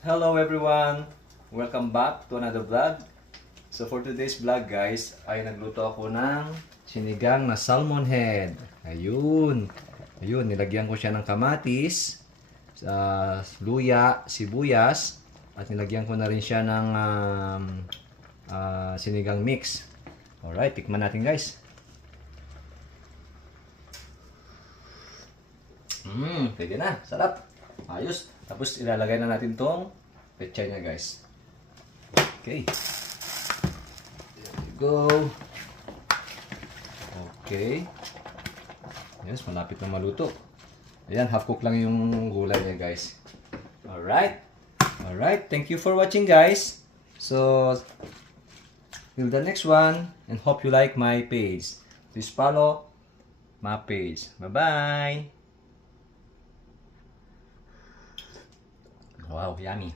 Hello everyone! Welcome back to another vlog. So for today's vlog guys, ay nagluto ako ng sinigang na salmon head. Ayun. Ayun, nilagyan ko siya ng kamatis, luya, sibuyas, at nilagyan ko na rin siya ng sinigang mix. Alright, tikman natin guys. Pwede na. Sarap. Ayos. Tapos ilalagay na natin tong pechay niya guys. Okay. There you go. Okay. Yes, malapit na maluto. Ayan, half cook lang yung gulay niya guys. Alright. Alright. Thank you for watching guys. So, till the next one. And hope you like my page. Please follow my page. Bye-bye. Wow, yummy.